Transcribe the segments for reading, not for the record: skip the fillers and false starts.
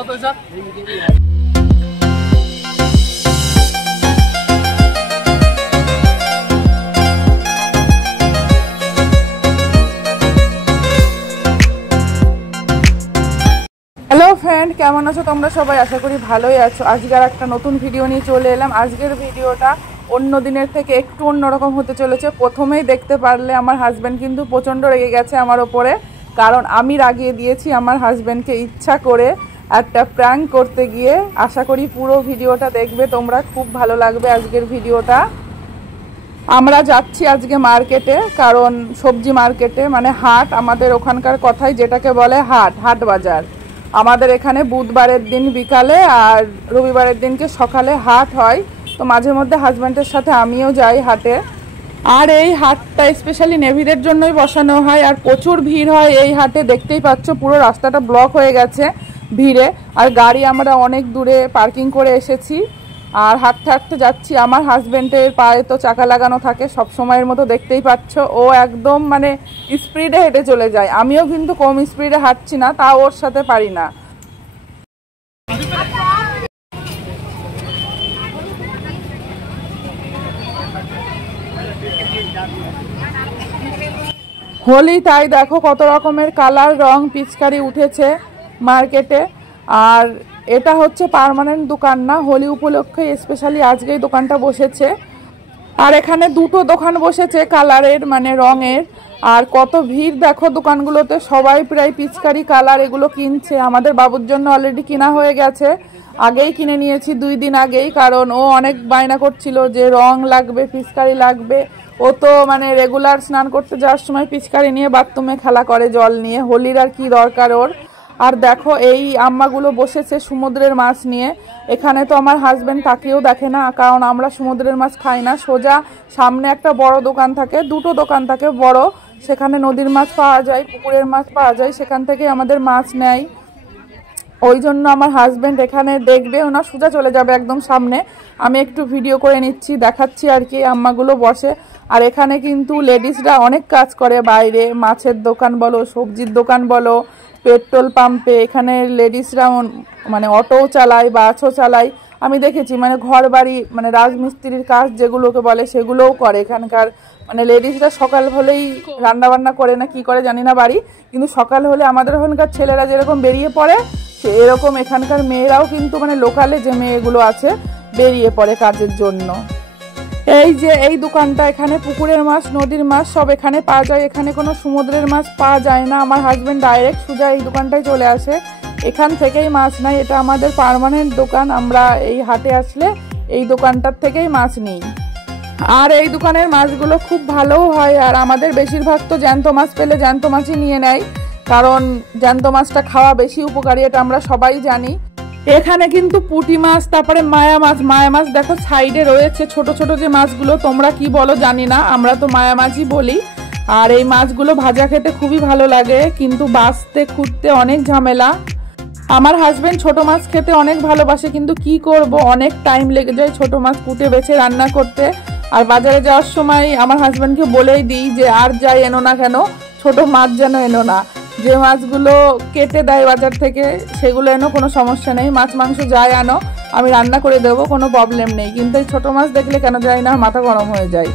Hello friend, কেমন আছো তোমরা সবাই? আশা করি ভালোই আছো। আজকে আর একটা নতুন ভিডিও নিয়ে চলে এলাম। আজকের ভিডিওটা অন্য দিনের থেকে একটু অন্যরকম হতে চলেছে। প্রথমেই দেখতে পারলে আমার হাজব্যান্ড কিন্তু প্রচণ্ড রেগে গেছে আমার ওপরে, কারণ আমি রাগিয়ে দিয়েছি আমার হাজব্যান্ডকে ইচ্ছা করে একটা প্র্যাঙ্ক করতে গিয়ে। আশা করি পুরো ভিডিওটা দেখবে তোমরা, খুব ভালো লাগবে আজকের ভিডিওটা। আমরা যাচ্ছি আজকে মার্কেটে, কারণ সবজি মার্কেটে মানে হাট, আমাদের ওখানকার কথাই যেটাকে বলে হাট, হাট বাজার। আমাদের এখানে বুধবারের দিন বিকালে আর রবিবারের দিনকে সকালে হাট হয়। তো মাঝে মধ্যে হাজব্যান্ডের সাথে আমিও যাই হাটে। আর এই হাটটা স্পেশালি নেভিদের জন্যই বসানো হয়, আর প্রচুর ভিড় হয় এই হাটে। দেখতেই পাচ্ছ পুরো রাস্তাটা ব্লক হয়ে গেছে ভিড়ে, আর গাড়ি আমরা অনেক দূরে পার্কিং করে এসেছি। আর হাঁটতে হাঁটতে যাচ্ছি। আমার হাজব্যান্ডের পায়ে তো চাকা লাগানো থাকে সব সময়ের মতো, দেখতেই পাচ্ছ। ও একদম মানে স্পিডে হেঁটে চলে যায়। আমিও কিন্তু কম স্পিডে হাঁটছি না, তাও ওর সাথে পারি না। হোলি তাই দেখো কত রকমের কালার রং পিচকারি উঠেছে মার্কেটে। আর এটা হচ্ছে পার্মানেন্ট দোকান না, হোলি উপলক্ষে স্পেশালি আজকেই দোকানটা বসেছে। আর এখানে দুটো দোকান বসেছে কালারের মানে রঙের। আর কত ভিড় দেখো দোকানগুলোতে, সবাই প্রায় পিচকারি কালার এগুলো কিনছে। আমাদের বাবুর জন্য অলরেডি কিনা হয়ে গেছে, আগেই কিনে নিয়েছি 2 দিন আগেই, কারণ ও অনেক বায়না করছিল যে রং লাগবে, পিচকারি লাগবে। ও তো মানে রেগুলার স্নান করতে যাওয়ার সময় পিচকারি নিয়ে বাথরুমে খেলা করে জল নিয়ে, হোলির আর কি দরকার ওর। আর দেখো এই আম্মাগুলো বসেছে সমুদ্রের মাছ নিয়ে। এখানে তো আমার হাজব্যান্ড তাকেও দেখে না, কারণ আমরা সমুদ্রের মাছ খাই না। সোজা সামনে একটা বড় দোকান থাকে, দুটো দোকান থাকে বড়, সেখানে নদীর মাছ পাওয়া যায়, পুকুরের মাছ পাওয়া যায়, সেখান থেকে আমাদের মাছ নেয়। ওই জন্য আমার হাজব্যান্ড এখানে দেখবেও না, সোজা চলে যাবে একদম সামনে। আমি একটু ভিডিও করে নিচ্ছি, দেখাচ্ছি আর কি আম্মাগুলো বসে। আর এখানে কিন্তু লেডিসরা অনেক কাজ করে বাইরে, মাছের দোকান বলো, সবজির দোকান বলো, পেট্রোল পাম্পে এখানে লেডিসরা মানে অটোও চালায়, বাসও চালায়। আমি দেখেছি মানে ঘর বাড়ি মানে রাজমিস্ত্রির কাজ যেগুলোকে বলে সেগুলোও করে এখানকার মানে লেডিসরা। সকাল হলেই রান্না বান্না করে না কি করে জানি না বাড়ি, কিন্তু সকাল হলে আমাদের ওখানকার ছেলেরা যেরকম বেরিয়ে পড়ে এরকম এখানকার মেয়েরাও কিন্তু মানে লোকালে যে মেয়েগুলো আছে বেরিয়ে পড়ে কাজের জন্য। এই যে এই দোকানটা, এখানে পুকুরের মাছ, নদীর মাছ সব এখানে পাওয়া যায়। এখানে কোনো সমুদ্রের মাছ পাওয়া যায় না। আমার হাজব্যান্ড ডাইরেক্ট সোজা এই দোকানটায় চলে আসে, এখান থেকেই মাছ নেয়। এটা আমাদের পার্মানেন্ট দোকান, আমরা এই হাটে আসলে এই দোকানটার থেকেই মাছ নিই। আর এই দোকানের মাছগুলো খুব ভালোও হয়। আর আমাদের বেশিরভাগ তো জ্যান্ত মাছ পেলে জ্যান্ত মাছই নিয়ে নেয়, কারণ জ্যান্ত মাছটা খাওয়া বেশি উপকারী, এটা আমরা সবাই জানি। এখানে কিন্তু পুঁটি মাছ, তারপরে মায়া মাছ। মায়া মাছ দেখো সাইডে রয়েছে, ছোট ছোট যে মাছগুলো, তোমরা কি বলো জানি না, আমরা তো মায়া মাছই বলি। আর এই মাছগুলো ভাজা খেতে খুবই ভালো লাগে, কিন্তু বাছতে খুঁড়তে অনেক ঝামেলা। আমার হাজব্যান্ড ছোট মাছ খেতে অনেক ভালোবাসে, কিন্তু কি করব অনেক টাইম লেগে যায় ছোট মাছ কুটে বেছে রান্না করতে। আর বাজারে যাওয়ার সময় আমার হাজব্যান্ডকে বলেই দিই যে আর যাই এনো না কেন, ছোট মাছ যেন এনো না। যে মাছগুলো কেটে দেয় বাজার থেকে সেগুলো এনো, কোনো সমস্যা নেই। মাছ মাংস যাই আনো আমি রান্না করে দেবো, কোনো প্রবলেম নেই। কিন্তু এই ছোটো মাছ দেখলে কেন যায় না মাথা গরম হয়ে যায়,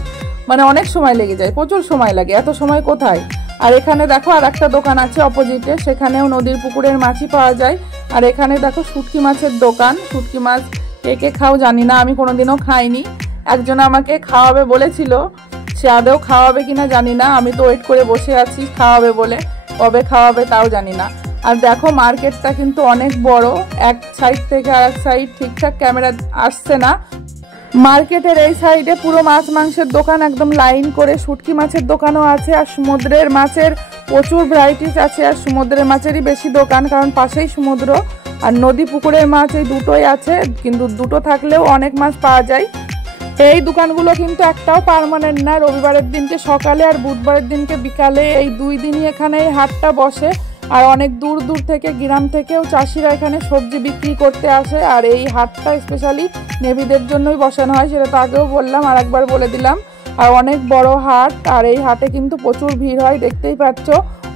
মানে অনেক সময় লেগে যায়, প্রচুর সময় লাগে, এত সময় কোথায়। আর এখানে দেখো আর একটা দোকান আছে অপোজিটে, সেখানেও নদীর পুকুরের মাছই পাওয়া যায়। আর এখানে দেখো শুটকি মাছের দোকান। শুটকি মাছ কে কে খাও জানি না, আমি কোনোদিনও খাইনি। একজন আমাকে খাওয়াবে বলেছিল, সে আদৌ খাওয়াবে কিনা জানি না। আমি তো ওয়েট করে বসে আছি খাওয়াবে বলে, কবে খাওয়াবে তাও জানি না। আর দেখো মার্কেটটা কিন্তু অনেক বড়, এক সাইড থেকে আর এক সাইড ঠিকঠাক ক্যামেরা আসছে না। মার্কেটের এই সাইডে পুরো মাছ মাংসের দোকান, একদম লাইন করে। শুটকি মাছের দোকানও আছে, আর সমুদ্রের মাছের প্রচুর ভ্যারাইটিস আছে। আর সমুদ্রের মাছেরই বেশি দোকান, কারণ পাশেই সমুদ্র। আর নদী পুকুরের মাছ এই দুটোই আছে, কিন্তু দুটো থাকলেও অনেক মাছ পাওয়া যায়। এই দোকানগুলো কিন্তু একটাও পার্মানেন্ট না, রবিবারের দিনকে সকালে আর বুধবারের দিনকে বিকালে, এই 2 দিনই এখানে এই হাটটা বসে। আর অনেক দূর দূর থেকে গ্রাম থেকেও চাষিরা এখানে সবজি বিক্রি করতে আসে। আর এই হাটটা স্পেশালি নেভিদের জন্যই বসানো হয়, সেটা তো আগেও বললাম, আর একবার বলে দিলাম। আর অনেক বড় হাট, আর এই হাটে কিন্তু প্রচুর ভিড় হয়, দেখতেই পাচ্ছ।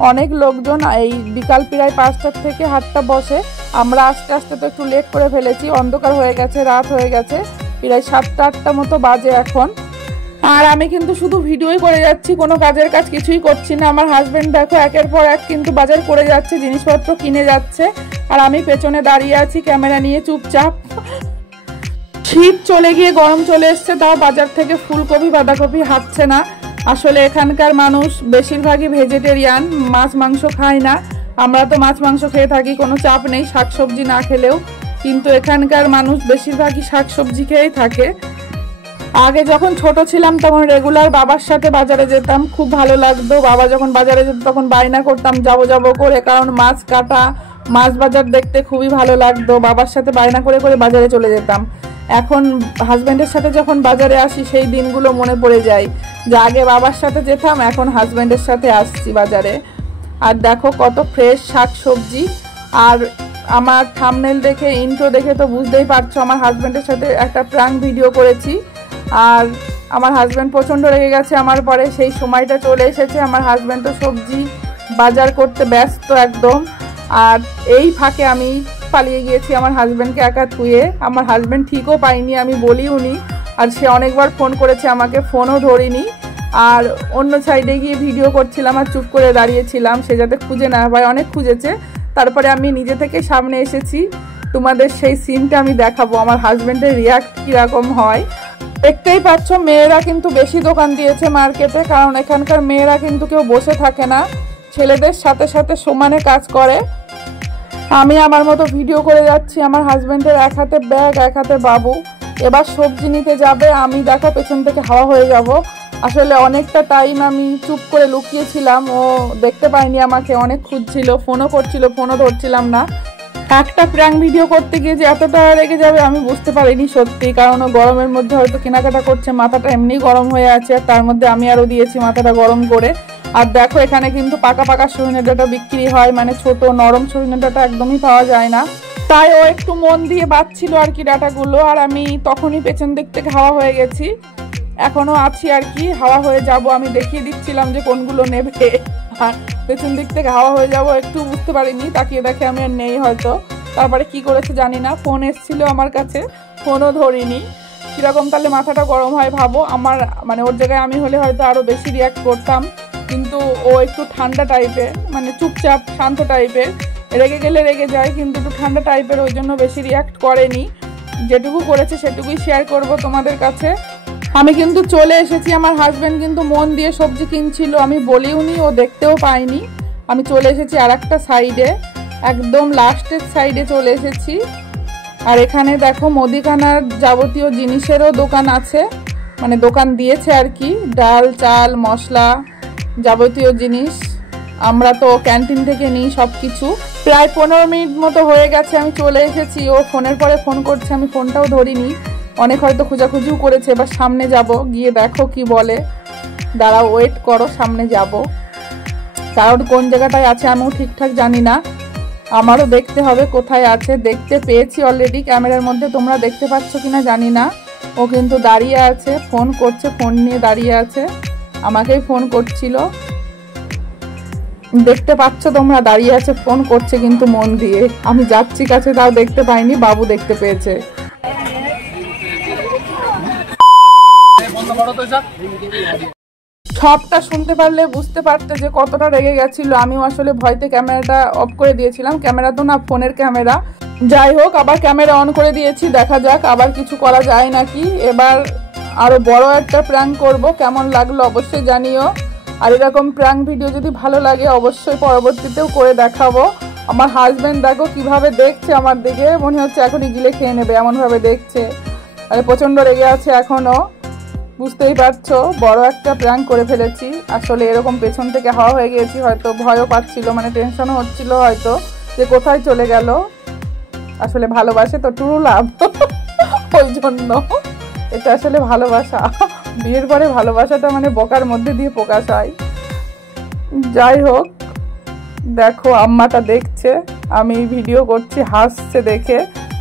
অনেক লোকজন। এই বিকাল প্রায় 5টার থেকে হাটটা বসে। আমরা আস্তে আস্তে তো একটু লেট করে ফেলেছি, অন্ধকার হয়ে গেছে, রাত হয়ে গেছে, প্রায় 7টা-8টা মতো বাজে এখন। আর আমি কিন্তু শুধু ভিডিওই করে যাচ্ছি, কোনো কাজের কাজ কিছুই করছি না। আমার হাজবেন্ড দেখো একের পর এক কিন্তু বাজার করে যাচ্ছে, জিনিসপত্র কিনে যাচ্ছে, আর আমি পেছনে দাঁড়িয়ে আছি ক্যামেরা নিয়ে চুপচাপ। শীত চলে গিয়ে গরম চলে এসছে, তাও বাজার থেকে ফুলকপি বাঁধাকপি হাঁটছে না। আসলে এখানকার মানুষ বেশিরভাগই ভেজিটেরিয়ান, মাছ মাংস খায় না। আমরা তো মাছ মাংস খেয়ে থাকি, কোনো চাপ নেই শাকসবজি না খেলেও, কিন্তু এখানকার মানুষ বেশিরভাগই শাকসবজি খেয়েই থাকে। আগে যখন ছোট ছিলাম তখন রেগুলার বাবার সাথে বাজারে যেতাম, খুব ভালো লাগতো। বাবা যখন বাজারে যেত তখন বায়না করতাম যাবো যাবো করে, কারণ মাছ কাটা, মাছ বাজার দেখতে খুবই ভালো লাগতো। বাবার সাথে বায়না করে করে বাজারে চলে যেতাম। এখন হাজব্যান্ডের সাথে যখন বাজারে আসি সেই দিনগুলো মনে পড়ে যায়, যে আগে বাবার সাথে যেতাম, এখন হাজব্যান্ডের সাথে আসছি বাজারে। আর দেখো কত ফ্রেশ শাক সবজি। আর আমার থাম্বনেল দেখে, ইন্ট্রো দেখে তো বুঝতেই পারছো আমার হাজব্যান্ডের সাথে একটা প্র্যাঙ্ক ভিডিও করেছি। আর আমার হাজব্যান্ড প্রচণ্ড রেগে গেছে আমার পরে। সেই সময়টা চলে এসেছে, আমার হাজব্যান্ড তো সবজি বাজার করতে ব্যস্ত একদম। আর এই ফাঁকে আমি পালিয়ে গিয়েছি আমার হাজব্যান্ডকে একা থুয়ে। আমার হাজব্যান্ড ঠিকও পাইনি, আমি বলিও নি। আর সে অনেকবার ফোন করেছে আমাকে, ফোনও ধরিনি। আর অন্য সাইডে গিয়ে ভিডিও করছিলাম আর চুপ করে দাঁড়িয়েছিলাম, সে যাতে খুঁজে না পায়। অনেক খুঁজেছে, তারপরে আমি নিজে থেকে সামনে এসেছি। তোমাদের সেই সিনটা আমি দেখাবো, আমার হাজব্যান্ডের রিয়াক্ট কীরকম হয়। দেখতেই পাচ্ছ মেয়েরা কিন্তু বেশি দোকান দিয়েছে মার্কেটে, কারণ এখানকার মেয়েরা কিন্তু কেউ বসে থাকে না, ছেলেদের সাথে সাথে সমানে কাজ করে। আমি আমার মতো ভিডিও করে যাচ্ছি, আমার হাজব্যান্ডের এক হাতে ব্যাগ এক হাতে বাবু। এবার সবজি নিতে যাবে, আমি দেখো পেছন থেকে হাওয়া হয়ে যাব। আসলে অনেকটা টাইম আমি চুপ করে লুকিয়েছিলাম, ও দেখতে পাইনি আমাকে, অনেক খুঁজছিল, ফোনও করছিল, ফোনও ধরছিলাম না। একটা প্র্যাঙ্ক ভিডিও করতে গিয়ে যে এতটা রেগে যাবে আমি বুঝতে পারিনি সত্যি, কারণ ও গরমের মধ্যে হয়তো কেনাকাটা করছে, মাথাটা এমনি গরম হয়ে আছে, আর তার মধ্যে আমি আরও দিয়েছি মাথাটা গরম করে। আর দেখো এখানে কিন্তু পাকা পাকা সজনে ডাঁটা বিক্রি হয়, মানে ছোট নরম সজনে ডাঁটা একদমই পাওয়া যায় না। তাই ও একটু মন দিয়ে বাঁচছিল আর কি ডাঁটাগুলো। আর আমি তখনই পেছন দিক থেকে হাওয়া হয়ে গেছি, এখনো আছি আর কি, হাওয়া হয়ে যাব। আমি দেখিয়ে দিচ্ছিলাম যে কোনগুলো নেবে, আর পেছন দিক থেকে হাওয়া হয়ে যাব একটু বুঝতে পারিনি, তাকিয়ে দেখে আমি আর নেই হয়তো। তারপরে কি করেছে জানি না, ফোন এসেছিল আমার কাছে, ফোনও ধরিনি। কীরকম তাহলে মাথাটা গরম হয় ভাবো। আমার মানে ওর জায়গায় আমি হলে হয়তো আরও বেশি রিয়াক্ট করতাম, কিন্তু ও একটু ঠান্ডা টাইপের, মানে চুপচাপ শান্ত টাইপের। রেগে গেলে রেগে যায়, কিন্তু একটু ঠান্ডা টাইপের, ওই জন্য বেশি রিয়াক্ট করেনি। যেটুকু করেছে সেটুকুই শেয়ার করব তোমাদের কাছে। আমি কিন্তু চলে এসেছি, আমার হাজব্যান্ড কিন্তু মন দিয়ে সবজি কিনছিল, আমি বলিও নি, ও দেখতেও পাইনি। আমি চলে এসেছি আর একটা সাইডে, একদম লাস্টের সাইডে চলে এসেছি। আর এখানে দেখো মুদিখানার যাবতীয় জিনিসেরও দোকান আছে, মানে দোকান দিয়েছে আর কি, ডাল চাল মশলা যাবতীয় জিনিস। আমরা তো ক্যান্টিন থেকে নিই সব কিছু। প্রায় 15 মিনিট মতো হয়ে গেছে আমি চলে এসেছি। ও ফোনের পরে ফোন করছে, আমি ফোনটাও ধরিনি, অনেক হয়তো খোঁজাখুঁজিও করেছে। এবার সামনে যাব, গিয়ে দেখো কি বলে। দাঁড়াও, ওয়েট করো, সামনে যাব। কারণ কোন জায়গাটায় আছে আমিও ঠিকঠাক জানি না, আমারও দেখতে হবে কোথায় আছে। দেখতে পেয়েছি অলরেডি ক্যামেরার মধ্যে, তোমরা দেখতে পাচ্ছ কিনা জানি না। ও কিন্তু দাঁড়িয়ে আছে, ফোন করছে, ফোন নিয়ে দাঁড়িয়ে আছে, আমাকেই ফোন করছিল। দেখতে পাচ্ছ তোমরা, দাঁড়িয়ে আছে, ফোন করছে কিন্তু মন দিয়ে। আমি যাচ্ছি কাছে, তাও দেখতে পাইনি, বাবু দেখতে পেয়েছে। সবটা শুনতে পারলে বুঝতে পারতে যে কতটা রেগে গেছিল। আমিও আসলে ভয়তে ক্যামেরাটা অফ করে দিয়েছিলাম, ক্যামেরা তো না, ফোনের ক্যামেরা। যাই হোক, আবার ক্যামেরা অন করে দিয়েছি, দেখা যাক আবার কিছু করা যায় নাকি। এবার আরো বড় একটা প্র্যাঙ্ক করব, কেমন লাগলো অবশ্যই জানিও। আর এরকম প্র্যাঙ্ক ভিডিও যদি ভালো লাগে অবশ্যই পরবর্তীতেও করে দেখাবো। আমার হাজব্যান্ড দেখো কিভাবে দেখছে আমার দিকে, মনে হচ্ছে এখনই গিলে খেয়ে নেবে, এমনভাবে দেখছে। আরে প্রচণ্ড রেগে আছে এখনও, বুঝতেই পারছো বড় একটা প্র্যাঙ্ক করে ফেলেছি। আসলে এরকম পেছন থেকে হাওয়া হয়ে গিয়েছি, হয়তো ভয়ও পাচ্ছিল, মানে টেনশনও হচ্ছিল হয়তো যে কোথায় চলে গেল। আসলে ভালোবাসে তো ট্রু লাভ, ওই জন্য। এটা আসলে ভালোবাসা, বিয়ের পরে ভালোবাসাটা মানে বকার মধ্যে দিয়ে প্রকাশ হয়। যাই হোক, দেখো আম্মাটা দেখছে আমি ভিডিও করছি, হাসছে দেখে,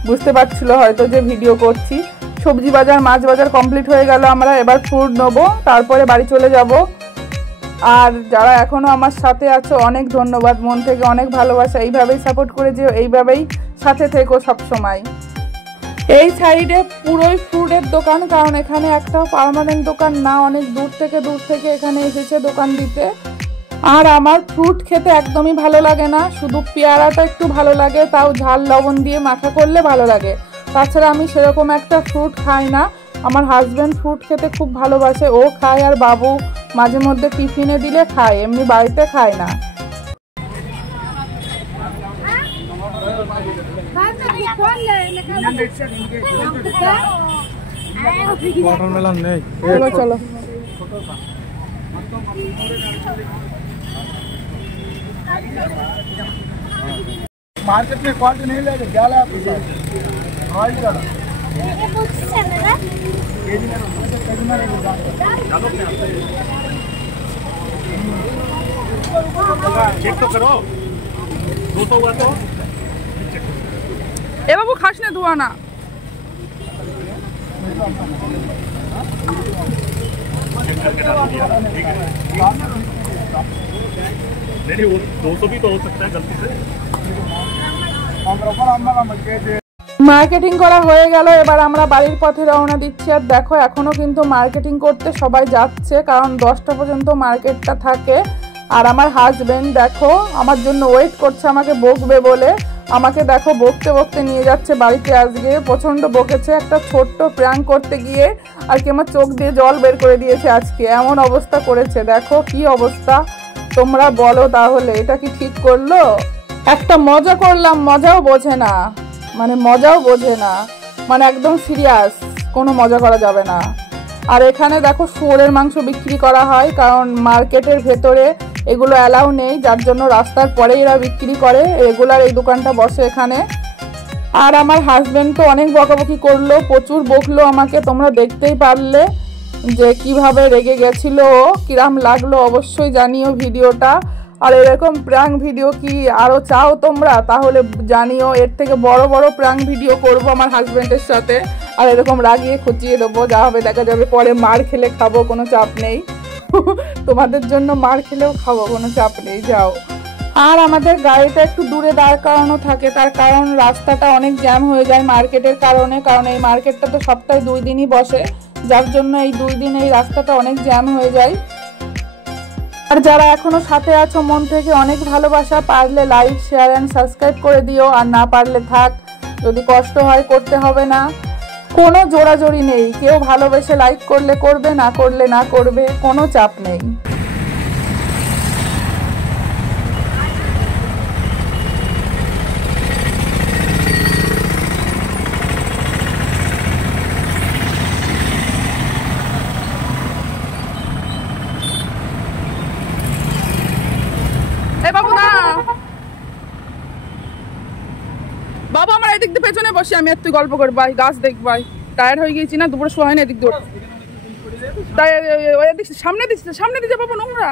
বুঝতে পারছিল হয়তো যে ভিডিও করছি। সবজি বাজার মাছ বাজার কমপ্লিট হয়ে গেল, আমরা এবার ফুড নেবো, তারপরে বাড়ি চলে যাব। আর যারা এখনো আমার সাথে আছো অনেক ধন্যবাদ, মন থেকে অনেক ভালোবাসা। এইভাবেই সাপোর্ট করে যেও, এইভাবেই সাথে থেকো সব সময়। এই সাইডে পুরোই ফ্রুটের দোকান, কারণ এখানে একটা পার্মানেন্ট দোকান না, অনেক দূর থেকে এখানে এসেছে দোকান দিতে। আর আমার ফ্রুট খেতে একদমই ভালো লাগে না, শুধু পেয়ারাটা একটু ভালো লাগে, তাও ঝাল লবণ দিয়ে মাখা করলে ভালো লাগে। তাছাড়া আমি সেরকম একটা ফ্রুট খাই না। আমার হাজব্যান্ড ফ্রুট খেতে খুব ভালোবাসে, ও খায়, আর বাবু মাঝে মধ্যে টিফিনে দিলে খায়, এমনি বাড়িতে খায় না। চলো চলো मार्केट में क्वालिटी नहीं लेके जाले आपके साथ क्वालिटी का ये पूछ से ना केजी में चेक तो करो 200 हुआ तो ए बाबू खास ने धुआ ना नहीं वो 200 भी तो हो सकता है गलती से। মার্কেটিং করা হয়ে গেল, এবার আমরা বাড়ির পথে রওনা দিচ্ছি। আর দেখো এখনো কিন্তু মার্কেটিং করতে সবাই যাচ্ছে, কারণ 10টা পর্যন্ত মার্কেটটা থাকে। আর আমার হাজবেন্ড দেখো আমার জন্য ওয়েট করছে আমাকে বকবে বলে, আমাকে দেখো বকতে বকতে নিয়ে যাচ্ছে বাড়িতে। আজকে প্রচন্ড বকেছে একটা ছোট্ট প্র্যাঙ্ক করতে গিয়ে, আর কি আমার চোখ দিয়ে জল বের করে দিয়েছে আজকে, এমন অবস্থা করেছে। দেখো কি অবস্থা, তোমরা বলো তাহলে এটা কি ঠিক করলো? একটা মজা করলাম, মজাও বোঝে না, মানে একদম সিরিয়াস, কোনো মজা করা যাবে না। আর এখানে দেখো শুয়োরের মাংস বিক্রি করা হয়, কারণ মার্কেটের ভেতরে এগুলো অ্যালাউ নেই, যার জন্য রাস্তার পরে এরা বিক্রি করে, রেগুলার এই দোকানটা বসে এখানে। আর আমার হাজবেন্ড তো অনেক বকাবকি করলো, প্রচুর বকলো আমাকে, তোমরা দেখতেই পারলে যে কিভাবে রেগে গেছিল, কিরাম লাগলো অবশ্যই জানিও ভিডিওটা। আর এরকম প্র্যাঙ্ক ভিডিও কি আরও চাও তোমরা, তাহলে জানিও, এর থেকে বড় বড় প্র্যাঙ্ক ভিডিও করব আমার হাজব্যান্ডের সাথে। আর এরকম রাগিয়ে খুঁচিয়ে দেবো, যা হবে দেখা যাবে, পরে মার খেলে খাবো, কোনো চাপ নেই। তোমাদের জন্য মার খেলেও খাবো, কোনো চাপ নেই, যাও। আর আমাদের গাড়িটা একটু দূরে দাঁড় করানো থাকে, তার কারণ রাস্তাটা অনেক জ্যাম হয়ে যায় মার্কেটের কারণে, কারণ এই মার্কেটটা তো সপ্তাহে 2 দিনই বসে, যার জন্য এই 2 দিন এই রাস্তাটা অনেক জ্যাম হয়ে যায়। আর যারা এখনো সাথে আছো মন থেকে অনেক ভালোবাসা, পারলে লাইক শেয়ার অ্যান্ড সাবস্ক্রাইব করে দিও, আর না পারলে থাক, যদি কষ্ট হয় করতে হবে না, কোনো জোরাজোরি নেই, কেউ ভালোবেসে লাইক করলে করবে, না করলে না করবে, কোনো চাপ নেই। বাবু না, বাবা আমার এদিক দিয়ে পেছনে বসে, আমি আর তুই গল্প করবাই, গাছ দেখবাই, টায়ার্ড হয়ে গেছি না, দুপুরে শোয়া হয় না, এদিক দিয়ে তাই সামনে দিচ্ছে বাবু নোংরা।